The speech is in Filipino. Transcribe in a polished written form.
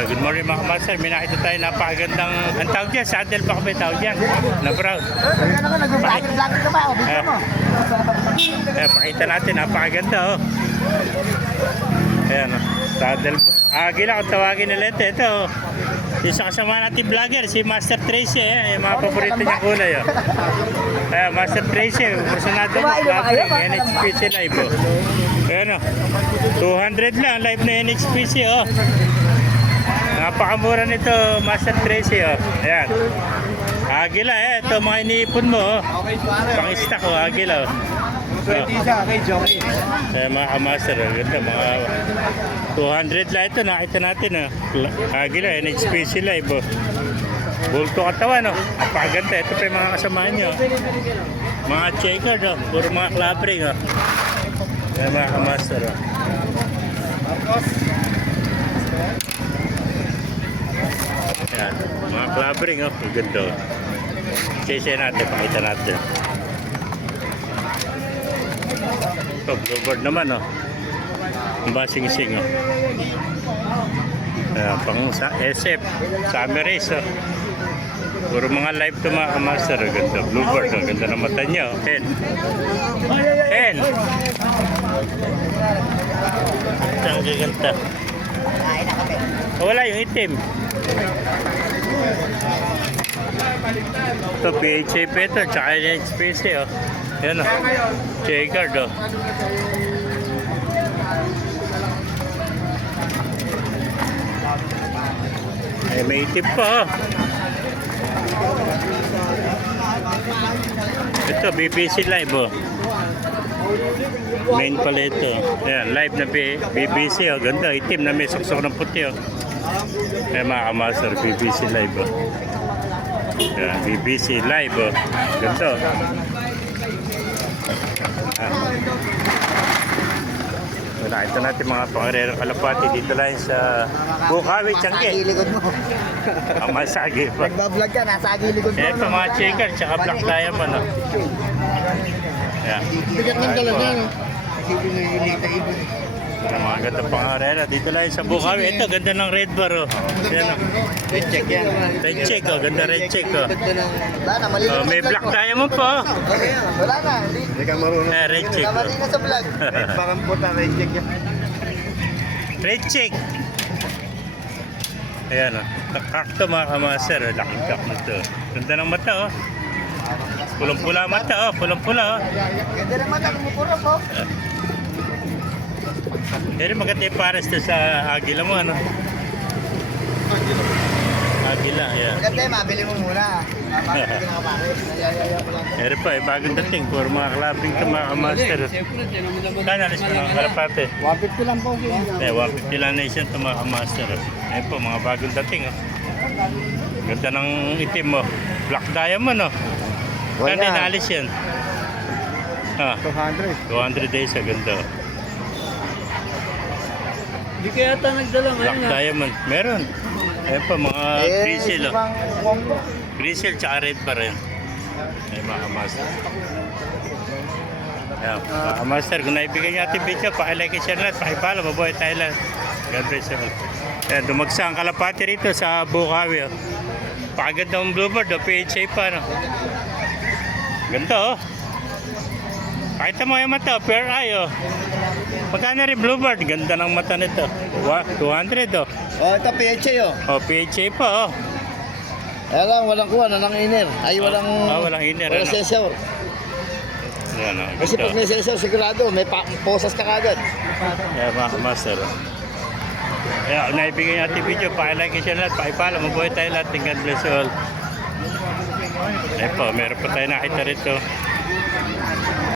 Good morning mga master. May nakita tayo napakagandang, ang tawag dyan, saddle pa kami tawag dyan, na brown. Ano ka, nag-vlogger ka ba? O, video mo. Pakita natin, napakaganda oh. Ayan oh, saddle po. Agila kung tawagin nila ito oh. Yung sa kasama natin vlogger, si Master Tracy yung mga paborito niyang kulay oh. Master Tracy, personado mo, vlogging, NHPC live oh. Ayan oh, 200 lang, live na NHPC oh. Napakamura nito, Master Tracy oh. Ayan. Agila ito mga iniipon mo oh. Pang-stock oh, agila oh. 20 isa, kay Jockey. Mga kamaster, ganda mga 200 lang ito, nakita natin oh. Agila, NHPC live oh. Bulto katawan oh. Napakaganda, ito pa yung mga kasamahan nyo mga checkered oh, puro mga club ring oh. Mga kamaster oh. Yan, mga club ring oh, ganda oh. Sisi natin, pakita natin. Ito, bluebird naman oh. Ang basing-sing oh. Pang sa SF, summer race oh. Puro mga live to mga kamaster oh. Ganda, bluebird oh. Ganda ng mata niya oh. Ken. Ang gaganda. Wala yung itim. Ito, PHA pa ito, tsaka NHPC oh. Yan oh, checkered oh. May itim pa oh. Ito, BBC live oh. Main pala ito. Yan, live na BBC oh. Ganda, itim na may suksok ng puti oh. Mga kamaster, BBC live oh. Yan, BBC live oh. Ganda oh. Ito natin mga pangarerang kalapati dito lang sa Bukawi, Tiangge. Nasa likod mo. Ang masagi pa. Nagbablog ka, nasa likod mo. Ito mga checker, tsaka black diamond oh. Yan. Bigat ng talaga, no? Kasi pinilita ibon. Mga ganda pangarera dito lang sa Bukawi. Ito, ganda ng red bar oh. Yan oh. Red check yan. Red check oh, ganda red check oh. Wala na, mali na May black diamond pa oh. Wala na, hindi ka marunong. Red check oh. Mali na sa vlog. Parang puta, red check yan. Red check. Ayan o. Kakto mga kamaster. Laking kak nito. Ganda ng mata o. Pulang-pula mata o. Pulang-pula o. Ganda ng mata, kumupura po. Pero maganda yung pares to sa agila mo ano. Agila, ayan. Maganda yung mabili mo muna. Bakit ka nakapares? Nayayaya ko lang. Pero pa, bagong dating. Puro mga clubbing to mga kamaster. Saan alis mo ng kalapate? 150 lang po. 150 lang na isyan to mga kamaster. Ayan po, mga bagong dating o. Ganda ng itim mo. Black diamond o. Kaya inaalis yan? 200. 200 days, ganda o. Hindi kaya ata nagdala Black ngayon. diamond, meron. Ayan pa, mga grizzle o. Grizzle tsaka red pa rin. Ayan mga master. Ayan, mga master, kung naibigay niyo ating video, pakilike and share lahat, pakipalo, mabuhay tayo lahat. God bless you all. Ayan, dumagsa ang kalapati rito sa Bukawi o. Pakaganda ang bluebird o, PHA pa no. Ganda o. Pakita mo yung mata, fair eye o. Magkano rin bluebird? Ganda ng mata nito. 200 o. Oh, ito PHA oh. O, PHA pa o. Kaya lang, walang kuha, walang inner. Ay, walang... walang inner. Walang Ano? sensor. Yan o, Kasi pag ganda. may sensor, sigurado, may posas ka kagad. Ayan mga master o. Kaya kung naibigay natin video, pakilike and share lahat, pakipalo, mabuhay tayo lahat. God bless you all. Ayan po, meron pa tayo nakita rito.